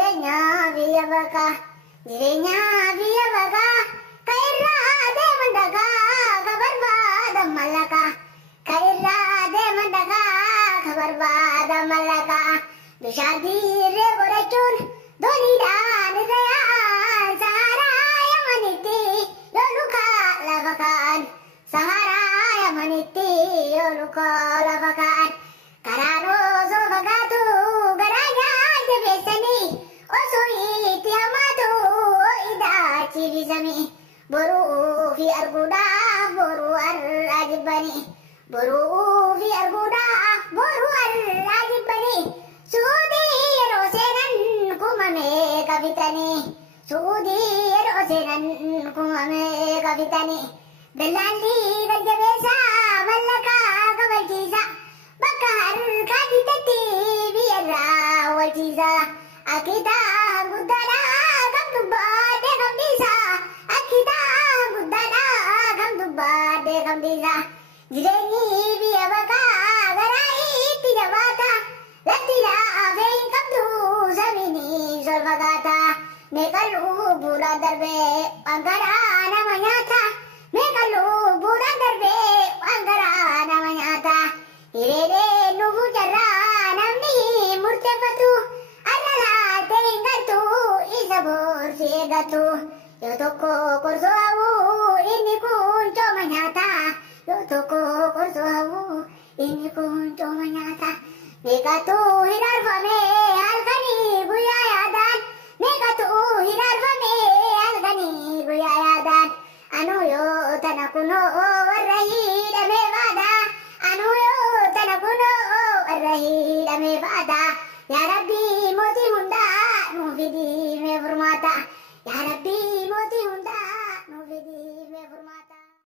bakka jireenya biyya bakka kairraa deeman dhagaa ka barbaadan mallaqa kairraa deeman dhagaa ka barbaadan mallaqa bishaan dirree godhachuun dooniidhaan irra yaa'an saharaa yamanitti loluka lafa kaan saharaa yamanitti loluka lafa kaan karaan osoo fagaatu garaa nyaata beessanii osoo itti hamaatu idaachifisanii boruu fi arguudhaaf boruu har'aa jibbanii boruu fi arguudhaaf boruu har'aa jibbanii suudii yeroo seenan kumamee qabitanii suudii yeroo seenan kumamee qabitanii dallaalli gajjabeessaa mallaqaa kabalchiisa bakka harkaa bitatti biyyarraa walchiisa akitaa guddaadhaa kam dubbaadhee kamdiisa akitaa guddaadhaa kam dubbaadhee kamdiisa jireenyi biyya bakkaa garaa itti jabaata lafti laafee hin qabdu samiin sol fagaata meeqa lubbuudhaan darbee waan garaa nama nyaata meeqa lubbuudhaan darbee waan garaa nama nyaata hiriiree nuufuu carraa namni murteeffatu alla laatee hin galtu isa boorsi eeggatu yoo tokko qorsoo hawwu inni kun cooma nyaata yoo tokko qorsoo hawwu inni kun cooma nyaata meeqatu hin arfame halkanii guyyaa yaadaan meeqatu hin arfame halkanii guyyaa yaadaan anuu yoo tana kunoo warra hidhamee baada anuu yoo tana kunoo warra hidhamee baada yaa rabbii mootii hundaa nuuf fidii mee furmaata